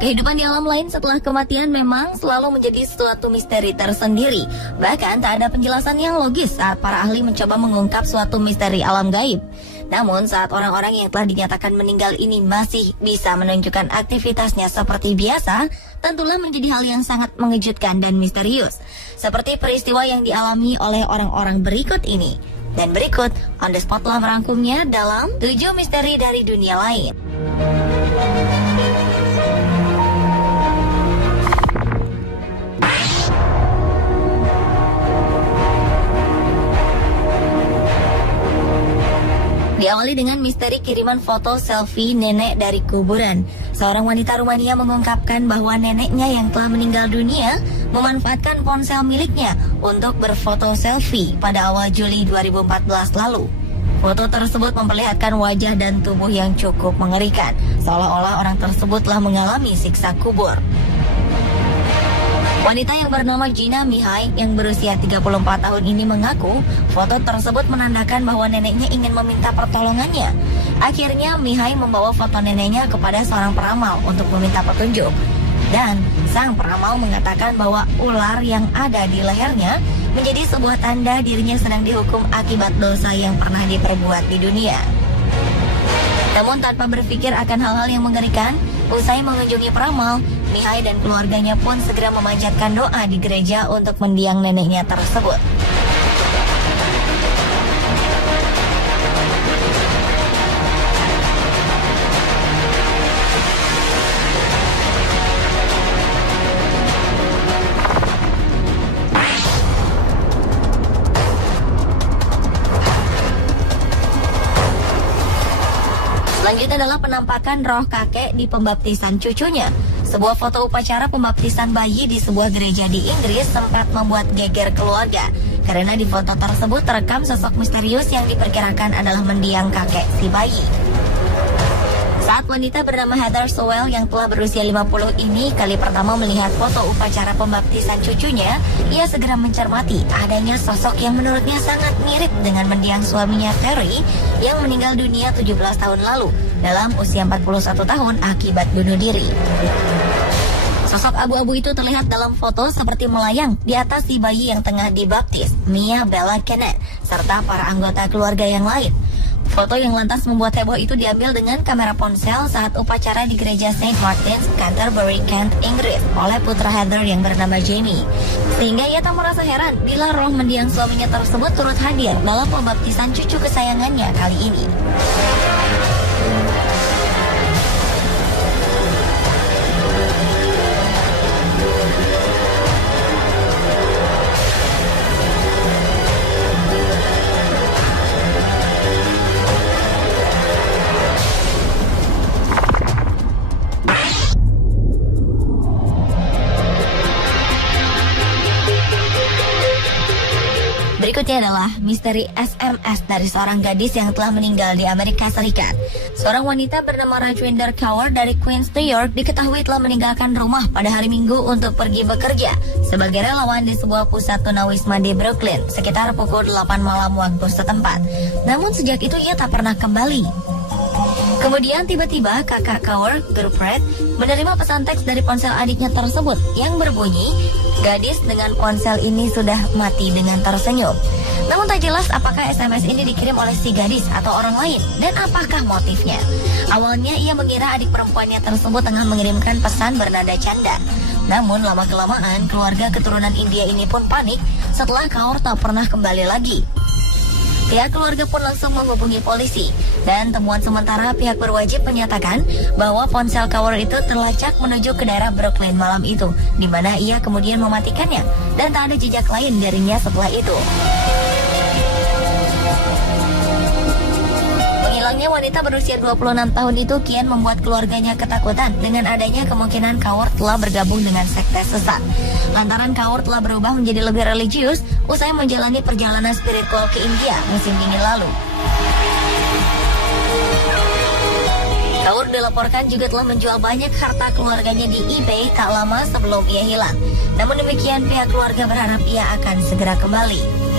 Kehidupan di alam lain setelah kematian memang selalu menjadi suatu misteri tersendiri. Bahkan tak ada penjelasan yang logis saat para ahli mencoba mengungkap suatu misteri alam gaib. Namun saat orang-orang yang telah dinyatakan meninggal ini masih bisa menunjukkan aktivitasnya seperti biasa, tentulah menjadi hal yang sangat mengejutkan dan misterius. Seperti peristiwa yang dialami oleh orang-orang berikut ini. Dan berikut, On The Spot telah merangkumnya dalam 7 misteri dari dunia lain. Diawali dengan misteri kiriman foto selfie nenek dari kuburan. Seorang wanita Rumania mengungkapkan bahwa neneknya yang telah meninggal dunia memanfaatkan ponsel miliknya untuk berfoto selfie pada awal Juli 2014 lalu. Foto tersebut memperlihatkan wajah dan tubuh yang cukup mengerikan, seolah-olah orang tersebut telah mengalami siksa kubur. Wanita yang bernama Gina Mihai yang berusia 34 tahun ini mengaku foto tersebut menandakan bahwa neneknya ingin meminta pertolongannya. Akhirnya Mihai membawa foto neneknya kepada seorang peramal untuk meminta petunjuk. Dan sang peramal mengatakan bahwa ular yang ada di lehernya menjadi sebuah tanda dirinya sedang dihukum akibat dosa yang pernah diperbuat di dunia. Namun tanpa berpikir akan hal-hal yang mengerikan, usai mengunjungi peramal, Mihai dan keluarganya pun segera memanjatkan doa di gereja untuk mendiang neneknya tersebut. Selanjutnya adalah penampakan roh kakek di pembaptisan cucunya. Sebuah foto upacara pembaptisan bayi di sebuah gereja di Inggris sempat membuat geger keluarga. Karena di foto tersebut terekam sosok misterius yang diperkirakan adalah mendiang kakek si bayi. Saat wanita bernama Heather Sowell yang telah berusia 50 ini kali pertama melihat foto upacara pembaptisan cucunya, ia segera mencermati adanya sosok yang menurutnya sangat mirip dengan mendiang suaminya Terry yang meninggal dunia 17 tahun lalu dalam usia 41 tahun akibat bunuh diri. Sosok abu-abu itu terlihat dalam foto seperti melayang di atas si bayi yang tengah dibaptis, Mia Bella Kenneth, serta para anggota keluarga yang lain. Foto yang lantas membuat heboh itu diambil dengan kamera ponsel saat upacara di gereja St. Martin's, Canterbury, Kent, Inggris oleh putra Heather yang bernama Jamie. Sehingga ia tak merasa heran bila roh mendiang suaminya tersebut turut hadir dalam pembaptisan cucu kesayangannya kali ini. Berikutnya adalah misteri SMS dari seorang gadis yang telah meninggal di Amerika Serikat. Seorang wanita bernama Rajwinder Kaur dari Queens, New York diketahui telah meninggalkan rumah pada hari Minggu untuk pergi bekerja sebagai relawan di sebuah pusat tunawisma di Brooklyn sekitar pukul 8 malam waktu setempat. Namun sejak itu ia tak pernah kembali. Kemudian tiba-tiba kakak Kaur, Gurpreet, menerima pesan teks dari ponsel adiknya tersebut yang berbunyi, gadis dengan ponsel ini sudah mati dengan tersenyum. Namun tak jelas apakah SMS ini dikirim oleh si gadis atau orang lain dan apakah motifnya. Awalnya ia mengira adik perempuannya tersebut tengah mengirimkan pesan bernada canda. Namun lama-kelamaan keluarga keturunan India ini pun panik setelah Kaur tak pernah kembali lagi. Pihak keluarga pun langsung menghubungi polisi dan temuan sementara pihak berwajib menyatakan bahwa ponsel Kaur itu terlacak menuju ke daerah Brooklyn malam itu, di mana ia kemudian mematikannya dan tak ada jejak lain darinya setelah itu. Hilangnya wanita berusia 26 tahun itu kian membuat keluarganya ketakutan dengan adanya kemungkinan Kaur telah bergabung dengan sekte sesat. Lantaran Kaur telah berubah menjadi lebih religius usai menjalani perjalanan spiritual ke India musim dingin lalu. Kaur dilaporkan juga telah menjual banyak harta keluarganya di eBay tak lama sebelum ia hilang. Namun demikian pihak keluarga berharap ia akan segera kembali.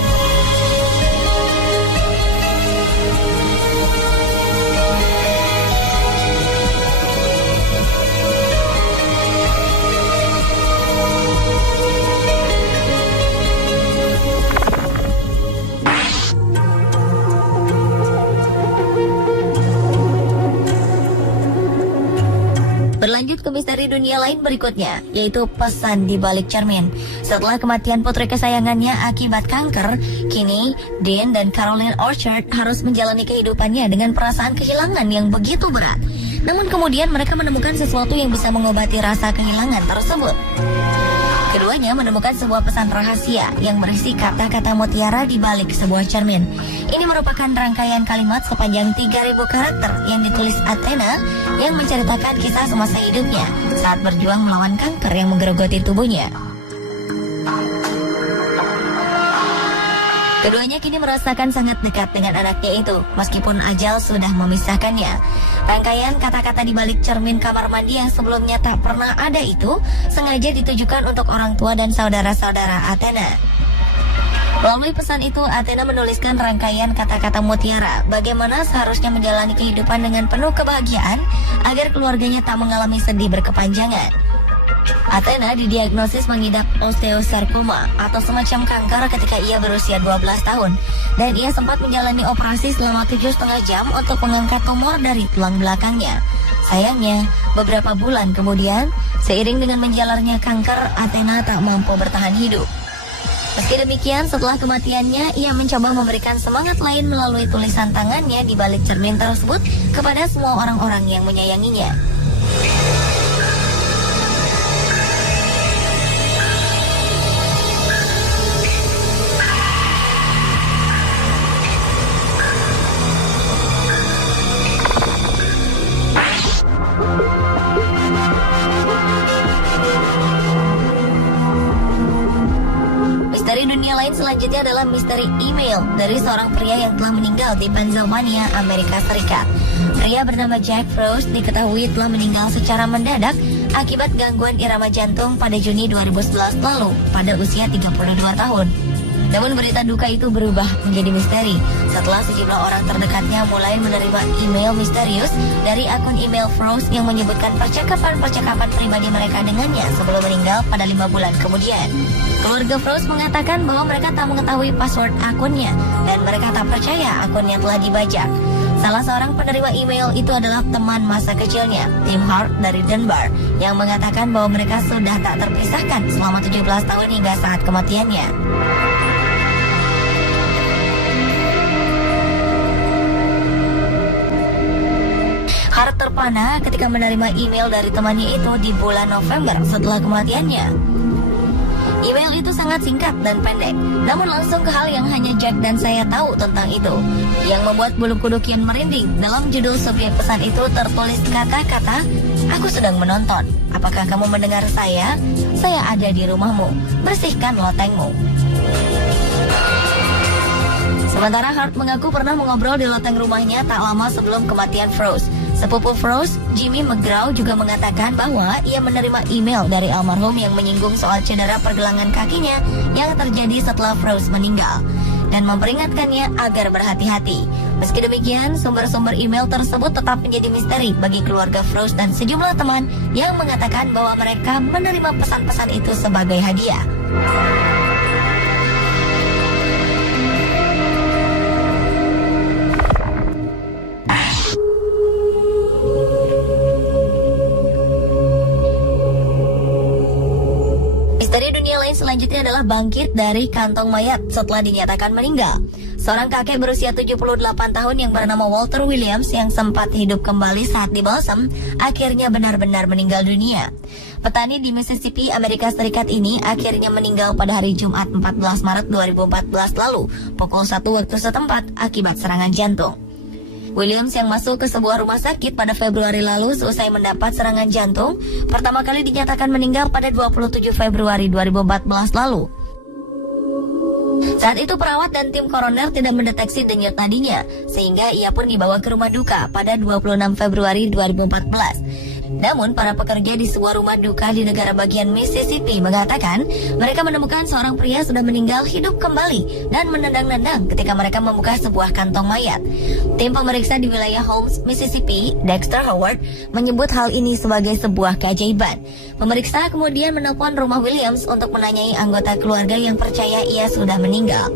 lanjut ke misteri dunia lain berikutnya, yaitu pesan di balik cermin. Setelah kematian putri kesayangannya akibat kanker, kini Dean dan Caroline Orchard harus menjalani kehidupannya dengan perasaan kehilangan yang begitu berat. Namun kemudian mereka menemukan sesuatu yang bisa mengobati rasa kehilangan tersebut. Keduanya menemukan sebuah pesan rahasia yang berisi kata-kata mutiara di balik sebuah cermin. Ini merupakan rangkaian kalimat sepanjang 3.000 karakter yang ditulis Athena yang menceritakan kisah semasa hidupnya saat berjuang melawan kanker yang menggerogoti tubuhnya. Keduanya kini merasakan sangat dekat dengan anaknya itu, meskipun ajal sudah memisahkannya. Rangkaian kata-kata di balik cermin kamar mandi yang sebelumnya tak pernah ada itu sengaja ditujukan untuk orang tua dan saudara-saudara Athena. Melalui pesan itu, Athena menuliskan rangkaian kata-kata mutiara, bagaimana seharusnya menjalani kehidupan dengan penuh kebahagiaan agar keluarganya tak mengalami sedih berkepanjangan. Athena didiagnosis mengidap osteosarkoma atau semacam kanker ketika ia berusia 12 tahun dan ia sempat menjalani operasi selama 7,5 jam untuk mengangkat tumor dari tulang belakangnya. Sayangnya, beberapa bulan kemudian, seiring dengan menjalarnya kanker, Athena tak mampu bertahan hidup. Meski demikian, setelah kematiannya, ia mencoba memberikan semangat lain melalui tulisan tangannya di balik cermin tersebut kepada semua orang-orang yang menyayanginya. Misteri dunia lain selanjutnya adalah misteri email dari seorang pria yang telah meninggal di Pennsylvania, Amerika Serikat. Pria bernama Jack Frost diketahui telah meninggal secara mendadak akibat gangguan irama jantung pada Juni 2011 lalu pada usia 32 tahun. Namun berita duka itu berubah menjadi misteri setelah sejumlah orang terdekatnya mulai menerima email misterius dari akun email Frost yang menyebutkan percakapan-percakapan pribadi mereka dengannya sebelum meninggal pada 5 bulan kemudian. Keluarga Frost mengatakan bahwa mereka tak mengetahui password akunnya dan mereka tak percaya akunnya telah dibajak. Salah seorang penerima email itu adalah teman masa kecilnya, Tim Hart dari Dunbar, yang mengatakan bahwa mereka sudah tak terpisahkan selama 17 tahun hingga saat kematiannya. Hart terpana ketika menerima email dari temannya itu di bulan November setelah kematiannya. Email itu sangat singkat dan pendek, namun langsung ke hal yang hanya Jack dan saya tahu tentang itu. Yang membuat bulu kuduk kian merinding, dalam judul subjek pesan itu tertulis kata-kata, "Aku sedang menonton. Apakah kamu mendengar saya? Saya ada di rumahmu. Bersihkan lotengmu." Sementara Hart mengaku pernah mengobrol di loteng rumahnya tak lama sebelum kematian Frost. Sepupu Frost, Jimmy McGraw, juga mengatakan bahwa ia menerima email dari almarhum yang menyinggung soal cedera pergelangan kakinya yang terjadi setelah Frost meninggal dan memperingatkannya agar berhati-hati. Meski demikian, sumber-sumber email tersebut tetap menjadi misteri bagi keluarga Frost dan sejumlah teman yang mengatakan bahwa mereka menerima pesan-pesan itu sebagai hadiah. Misteri dunia lain selanjutnya adalah bangkit dari kantong mayat setelah dinyatakan meninggal. Seorang kakek berusia 78 tahun yang bernama Walter Williams yang sempat hidup kembali saat dibalsam akhirnya benar-benar meninggal dunia. Petani di Mississippi, Amerika Serikat ini akhirnya meninggal pada hari Jumat 14 Maret 2014 lalu pukul 1 waktu setempat akibat serangan jantung. Williams yang masuk ke sebuah rumah sakit pada Februari lalu seusai mendapat serangan jantung, pertama kali dinyatakan meninggal pada 27 Februari 2014 lalu. Saat itu perawat dan tim koroner tidak mendeteksi denyut nadinya, sehingga ia pun dibawa ke rumah duka pada 26 Februari 2014. Namun, para pekerja di sebuah rumah duka di negara bagian Mississippi mengatakan mereka menemukan seorang pria sudah meninggal hidup kembali dan menendang-nendang ketika mereka membuka sebuah kantong mayat. Tim pemeriksa di wilayah Holmes, Mississippi, Dexter Howard, menyebut hal ini sebagai sebuah keajaiban. Pemeriksa kemudian menelpon rumah Williams untuk menanyai anggota keluarga yang percaya ia sudah meninggal.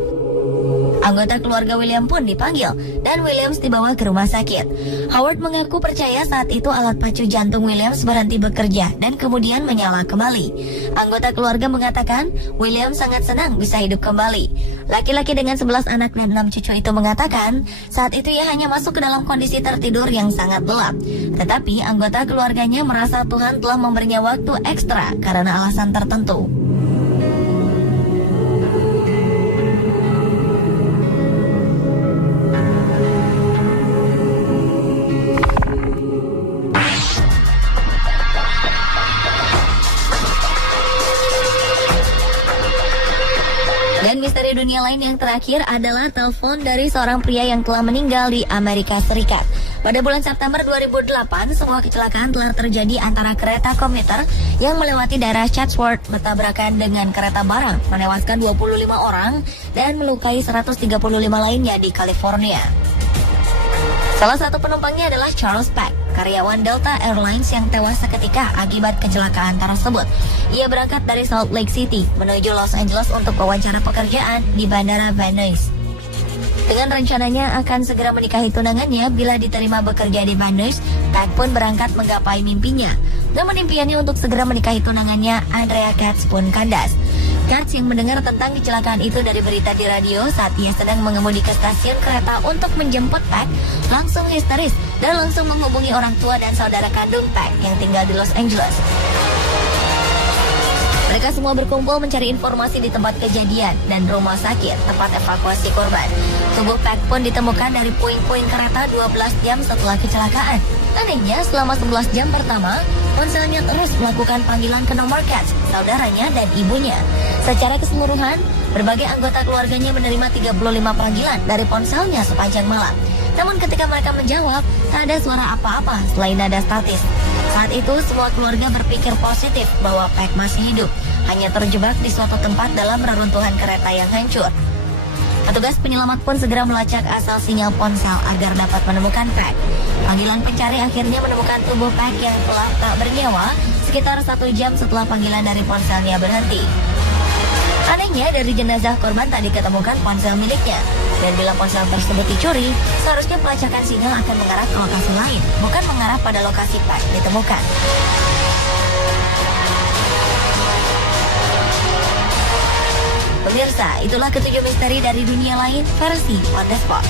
Anggota keluarga William pun dipanggil dan Williams dibawa ke rumah sakit. Howard mengaku percaya saat itu alat pacu jantung Williams berhenti bekerja dan kemudian menyala kembali. Anggota keluarga mengatakan Williams sangat senang bisa hidup kembali. Laki-laki dengan 11 anak dan 6 cucu itu mengatakan saat itu ia hanya masuk ke dalam kondisi tertidur yang sangat gelap. Tetapi anggota keluarganya merasa Tuhan telah memberinya waktu ekstra karena alasan tertentu. Dan misteri dunia lain yang terakhir adalah telepon dari seorang pria yang telah meninggal di Amerika Serikat. Pada bulan September 2008, sebuah kecelakaan telah terjadi antara kereta komuter yang melewati daerah Chatsworth bertabrakan dengan kereta barang, menewaskan 25 orang dan melukai 135 lainnya di California. Salah satu penumpangnya adalah Charles Peck, karyawan Delta Airlines yang tewas seketika akibat kecelakaan tersebut. Ia berangkat dari Salt Lake City menuju Los Angeles untuk wawancara pekerjaan di Bandara Van Nuys. Dengan rencananya akan segera menikahi tunangannya bila diterima bekerja di Van Nuys, Peck pun berangkat menggapai mimpinya. Namun impiannya untuk segera menikahi tunangannya, Andrea Katz, pun kandas. Katz yang mendengar tentang kecelakaan itu dari berita di radio saat ia sedang mengemudi ke stasiun kereta untuk menjemput Peck, langsung histeris dan langsung menghubungi orang tua dan saudara kandung Peck yang tinggal di Los Angeles. Mereka semua berkumpul mencari informasi di tempat kejadian dan rumah sakit tempat evakuasi korban. Tubuh Peck pun ditemukan dari puing-puing kereta 12 jam setelah kecelakaan. Anehnya, selama 11 jam pertama, ponselnya terus melakukan panggilan ke nomor Katz, saudaranya dan ibunya. Secara keseluruhan, berbagai anggota keluarganya menerima 35 panggilan dari ponselnya sepanjang malam. Namun ketika mereka menjawab, tak ada suara apa-apa selain nada statis. Saat itu, semua keluarga berpikir positif bahwa Peck masih hidup, hanya terjebak di suatu tempat dalam reruntuhan kereta yang hancur. Petugas penyelamat pun segera melacak asal sinyal ponsel agar dapat menemukan Peck. Panggilan pencari akhirnya menemukan tubuh Peck yang telah tak bernyawa sekitar 1 jam setelah panggilan dari ponselnya berhenti. Anehnya, dari jenazah korban tak diketemukan ponsel miliknya. Dan bila ponsel tersebut dicuri, seharusnya pelacakan sinyal akan mengarah ke lokasi lain, bukan mengarah pada lokasi Peck ditemukan. Pemirsa, itulah ketujuh misteri dari dunia lain versi On The Spot.